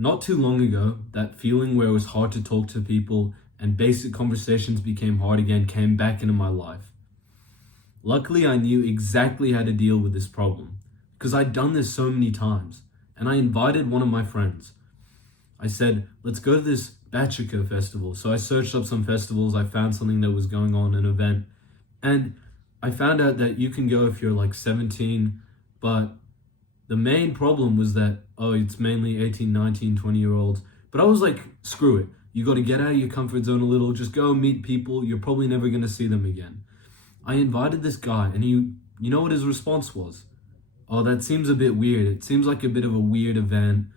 not too long ago, that feeling where it was hard to talk to people and basic conversations became hard again came back into my life. Luckily, I knew exactly how to deal with this problem because I'd done this so many times, and I invited one of my friends. I said, let's go to this Bachika festival. So I searched up some festivals, I found something that was going on, an event, and I found out that you can go if you're like 17, but the main problem was that, it's mainly 18, 19, 20-year-olds. But I was like, screw it. You got to get out of your comfort zone a little. Just go and meet people. You're probably never going to see them again. I invited this guy, and you know what his response was? Oh, that seems a bit weird. It seems like a bit of a weird event.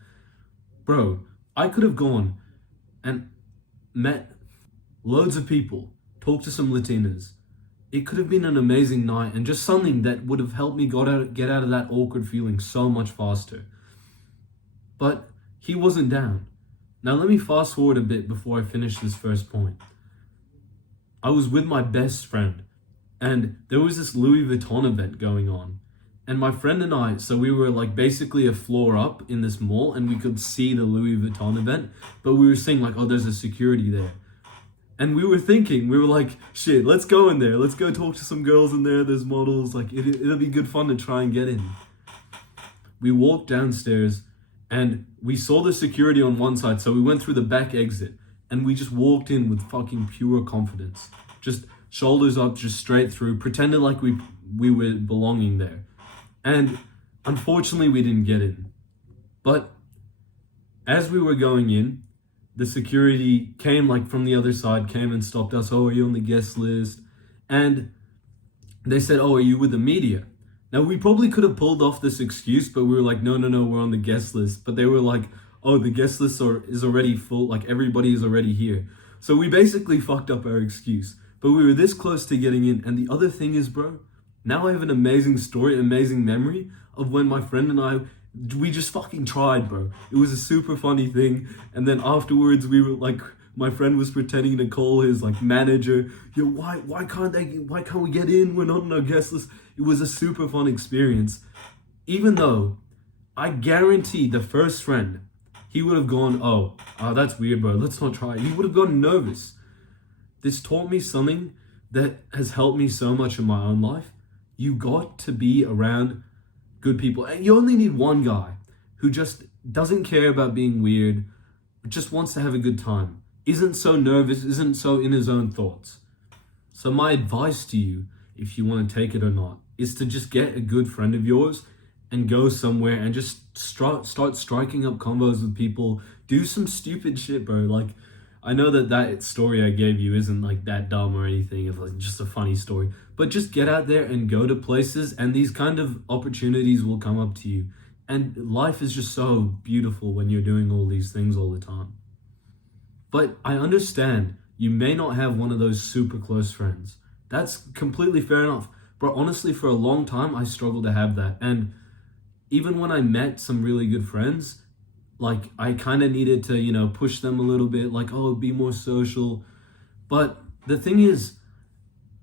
Bro, I could have gone and met loads of people, talked to some Latinas. It could have been an amazing night and just something that would have helped me get out of that awkward feeling so much faster. But he wasn't down. Now let me fast forward a bit before I finish this first point. I was with my best friend, and there was this Louis Vuitton event going on. And my friend and I, so we were like basically a floor up in this mall, and we could see the Louis Vuitton event, but we were saying like, there's a security there. And we were like, shit, let's go in there. Let's go talk to some girls in there. There's models. Like, it'll be good fun to try and get in. We walked downstairs and we saw the security on one side. So we went through the back exit and we just walked in with fucking pure confidence. Just shoulders up, just straight through, pretended like we were belonging there. And unfortunately, we didn't get in. But as we were going in, the security came like from the other side, came and stopped us. Oh, are you on the guest list? And they said, are you with the media? Now, we probably could have pulled off this excuse, but we were like, no, we're on the guest list. But they were like, the guest list is already full. Like, everybody is already here. So we basically fucked up our excuse. But we were this close to getting in. And the other thing is, bro, now I have an amazing story, amazing memory of when my friend and I, we just fucking tried, bro. It was a super funny thing. And then afterwards, we were like, my friend was pretending to call his like manager. Yo, why can't we get in? We're not on our guest list. It was a super fun experience. Even though I guarantee the first friend, he would have gone, that's weird, bro. Let's not try it. He would have gotten nervous. This taught me something that has helped me so much in my own life. You got to be around good people. And you only need one guy who just doesn't care about being weird, but just wants to have a good time. Isn't so nervous, isn't so in his own thoughts. So my advice to you, if you want to take it or not, is to just get a good friend of yours and go somewhere and just start striking up convos with people. Do some stupid shit, bro. Like, I know that story I gave you isn't like that dumb or anything. It's like just a funny story. But just get out there and go to places, and these kind of opportunities will come up to you. And life is just so beautiful when you're doing all these things all the time. But I understand you may not have one of those super close friends. That's completely fair enough. But honestly, for a long time, I struggled to have that. And even when I met some really good friends, like I kind of needed to, push them a little bit, like, be more social. But the thing is,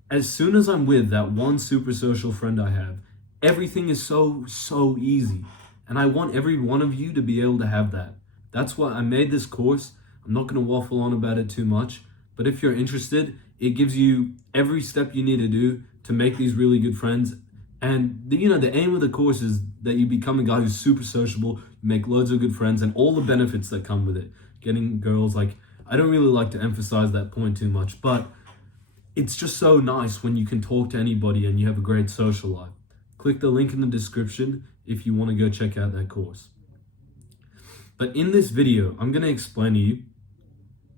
as soon as I'm with that one super social friend I have, everything is so easy. And I want every one of you to be able to have that. That's why I made this course. I'm not going to waffle on about it too much. But if you're interested, it gives you every step you need to do to make these really good friends. And the aim of the course is that you become a guy who's super sociable, make loads of good friends, and all the benefits that come with it. Getting girls, like, I don't really like to emphasize that point too much, but it's just so nice when you can talk to anybody and you have a great social life. Click the link in the description if you want to go check out that course. But in this video, I'm going to explain to you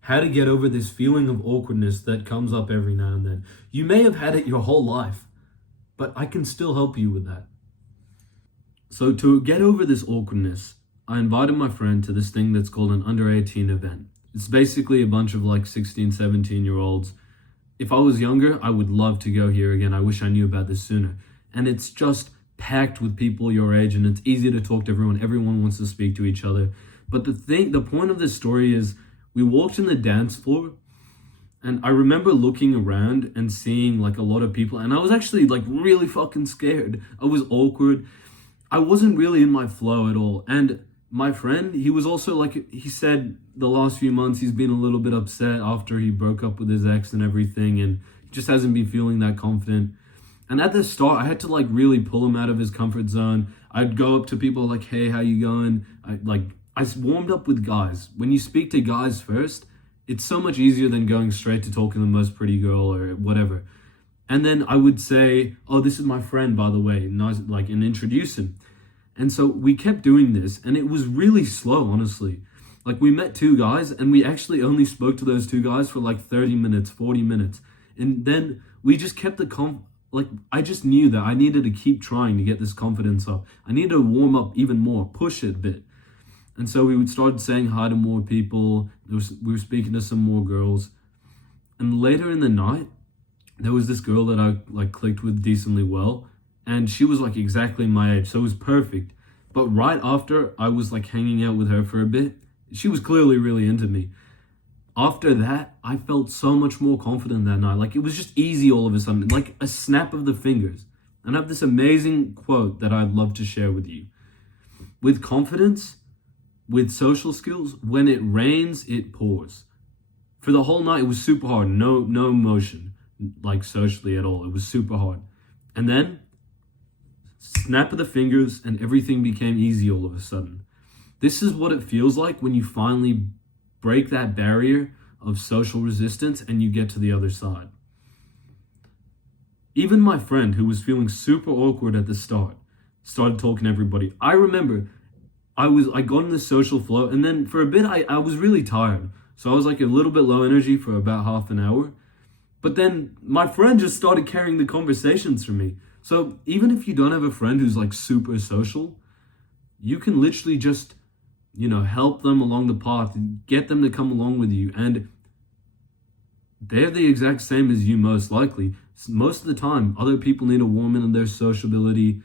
how to get over this feeling of awkwardness that comes up every now and then. You may have had it your whole life, but I can still help you with that. So to get over this awkwardness, I invited my friend to this thing that's called an under 18 event. It's basically a bunch of like 16, 17-year-olds. If I was younger, I would love to go here again. I wish I knew about this sooner. And it's just packed with people your age, and it's easy to talk to everyone. Everyone wants to speak to each other. But the point of this story is we walked in the dance floor, and I remember looking around and seeing like a lot of people, and I was actually like really fucking scared. I was awkward. I wasn't really in my flow at all. And my friend, he was also like, he said the last few months he's been a little bit upset after he broke up with his ex and everything, and just hasn't been feeling that confident. And at the start, I had to like really pull him out of his comfort zone. I'd go up to people like, hey, how you going? I warmed up with guys. When you speak to guys first, it's so much easier than going straight to talking to the most pretty girl or whatever. And then I would say, oh, this is my friend, by the way, and introduce him. And so we kept doing this, and it was really slow, honestly. Like, we met two guys, and we actually only spoke to those two guys for like 30 minutes, 40 minutes. And then we just kept I just knew that I needed to keep trying to get this confidence up. I needed to warm up even more, push it a bit. And so we would start saying hi to more people. We were speaking to some more girls. And later in the night, there was this girl that I like clicked with decently well. And she was like exactly my age, so it was perfect. But right after I was like hanging out with her for a bit, she was clearly really into me. After that, I felt so much more confident that night. Like, it was just easy all of a sudden, like a snap of the fingers. And I have this amazing quote that I'd love to share with you. With confidence, with social skills, when it rains, it pours. For the whole night, it was super hard. No emotion, like socially at all. It was super hard. And then, snap of the fingers, and everything became easy all of a sudden. This is what it feels like when you finally break that barrier of social resistance and you get to the other side. Even my friend, who was feeling super awkward at the start, started talking to everybody. I remember I got in this social flow, and then for a bit I was really tired. So I was like a little bit low energy for about half an hour. But then my friend just started carrying the conversations for me. So even if you don't have a friend who's like super social, you can literally just, help them along the path and get them to come along with you. And they're the exact same as you, most likely. Most of the time, other people need to warm in on their sociability.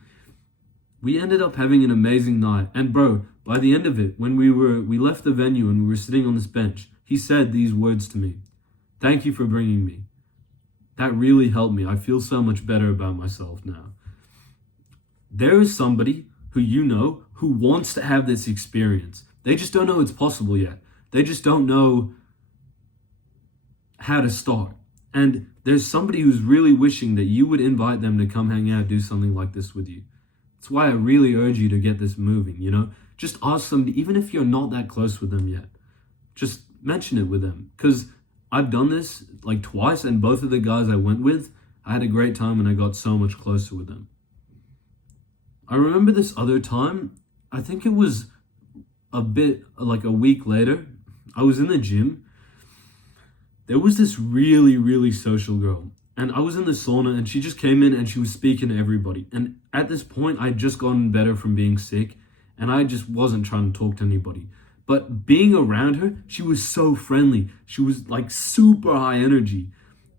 We ended up having an amazing night. And bro, by the end of it, when we left the venue and we were sitting on this bench, he said these words to me: "Thank you for bringing me. That really helped me. I feel so much better about myself now." There is somebody who wants to have this experience. They just don't know it's possible yet. They just don't know how to start. And there's somebody who's really wishing that you would invite them to come hang out, do something like this with you. That's why I really urge you to get this moving, Just ask them, even if you're not that close with them yet. Just mention it with them. Because I've done this like twice, and both of the guys I went with, I had a great time and I got so much closer with them. I remember this other time, I think it was a bit like a week later, I was in the gym. There was this really, really social girl, and I was in the sauna, and she just came in and she was speaking to everybody. And at this point, I'd just gotten better from being sick, and I just wasn't trying to talk to anybody. But being around her, she was so friendly. She was like super high energy,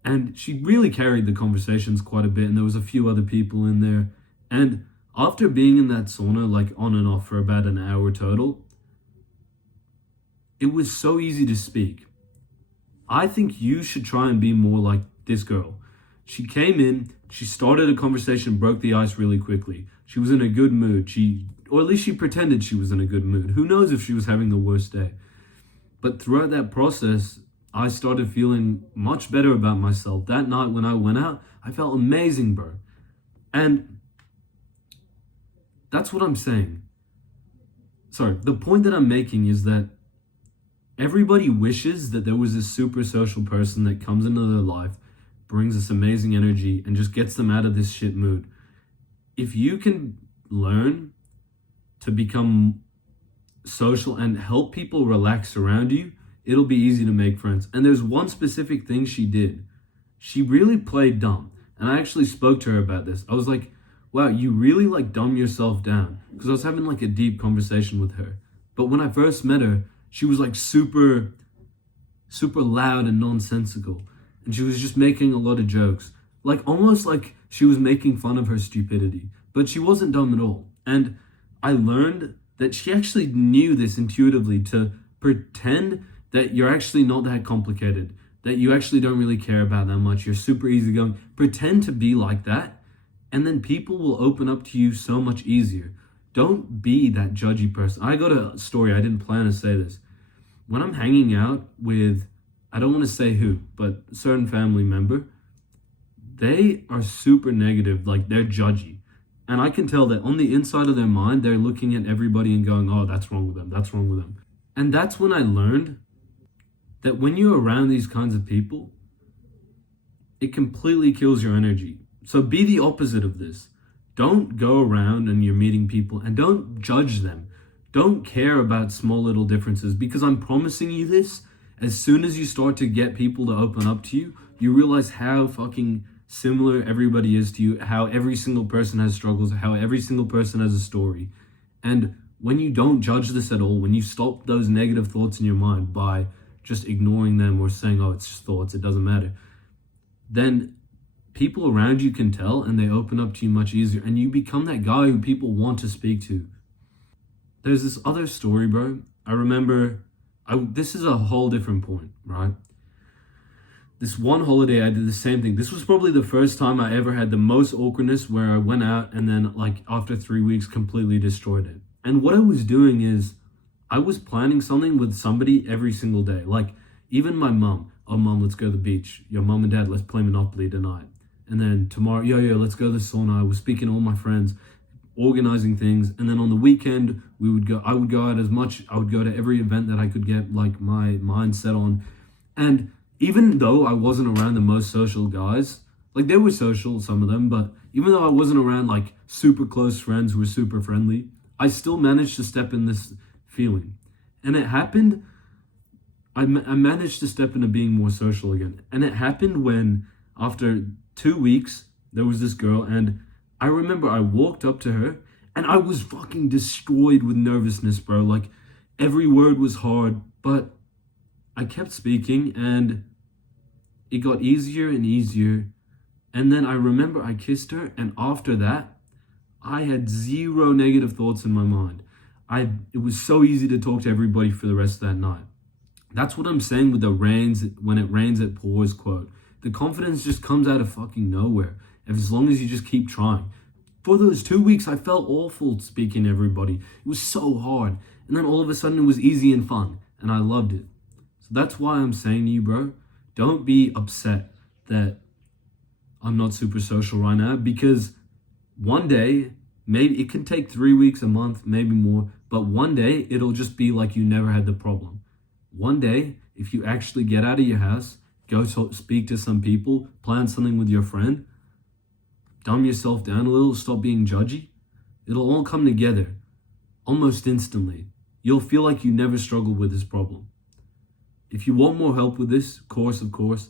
and she really carried the conversations quite a bit. And there was a few other people in there. And after being in that sauna, like on and off for about an hour total, it was so easy to speak. I think you should try and be more like this girl. She came in, she started a conversation, broke the ice really quickly. She was in a good mood. Or at least she pretended she was in a good mood. Who knows if she was having the worst day? But throughout that process, I started feeling much better about myself. That night when I went out, I felt amazing, bro. And that's what I'm saying. Sorry, the point that I'm making is that everybody wishes that there was this super social person that comes into their life, brings this amazing energy, and just gets them out of this shit mood. If you can learn to become social and help people relax around you, it'll be easy to make friends. And there's one specific thing she did. She really played dumb. And I actually spoke to her about this. I was like, wow, you really like dumb yourself down. Because I was having like a deep conversation with her. But when I first met her, she was like super loud and nonsensical. And she was just making a lot of jokes. Like almost like she was making fun of her stupidity. But she wasn't dumb at all. And I learned that she actually knew this intuitively, to pretend that you're actually not that complicated, that you actually don't really care about that much, you're super easygoing. Pretend to be like that, and then people will open up to you so much easier. Don't be that judgy person. I got a story. I didn't plan to say this. When I'm hanging out with, I don't want to say who, but a certain family member, they are super negative. Like, they're judgy. And I can tell that on the inside of their mind, they're looking at everybody and going, oh, that's wrong with them. That's wrong with them. And that's when I learned that when you're around these kinds of people, it completely kills your energy. So be the opposite of this. Don't go around and you're meeting people and don't judge them. Don't care about small little differences, because I'm promising you this, as soon as you start to get people to open up to you, you realize how fucking similar everybody is to you, how every single person has struggles, how every single person has a story. And when you don't judge this at all, when you stop those negative thoughts in your mind by just ignoring them or saying, oh, it's just thoughts, it doesn't matter, then people around you can tell and they open up to you much easier, and you become that guy who people want to speak to. There's this other story, bro. I remember, this is a whole different point, right? This one holiday, I did the same thing. This was probably the first time I ever had the most awkwardness, where I went out and then, like, after 3 weeks, completely destroyed it. And what I was doing is, I was planning something with somebody every single day. Like, even my mom. Oh, mom, let's go to the beach. Yo, mom and dad, let's play Monopoly tonight. And then tomorrow, yo, let's go to the sauna. I was speaking to all my friends, organizing things. And then on the weekend, I would go out as much. I would go to every event that I could get, like, my mind set on. And even though I wasn't around the most social guys, like, they were social, some of them, but even though I wasn't around, like, super close friends who were super friendly, I still managed to step in this feeling. And it happened, I managed to step into being more social again. And it happened when, after 2 weeks, there was this girl, and I remember I walked up to her, and I was fucking destroyed with nervousness, bro. Like, every word was hard, but I kept speaking, and it got easier and easier. And then I remember I kissed her, and after that, I had zero negative thoughts in my mind. It was so easy to talk to everybody for the rest of that night. That's what I'm saying with the when it rains, it pours quote. The confidence just comes out of fucking nowhere, as long as you just keep trying. For those 2 weeks, I felt awful speaking to everybody. It was so hard. And then all of a sudden, it was easy and fun, and I loved it. So that's why I'm saying to you, bro, don't be upset that I'm not super social right now, because one day, maybe it can take 3 weeks, a month, maybe more, but one day it'll just be like you never had the problem. One day, if you actually get out of your house, go speak to some people, plan something with your friend, dumb yourself down a little, stop being judgy, it'll all come together almost instantly. You'll feel like you never struggled with this problem. If you want more help with this, of course.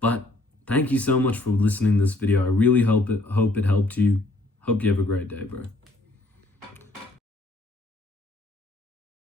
But thank you so much for listening to this video. I really hope it helped you. Hope you have a great day, bro.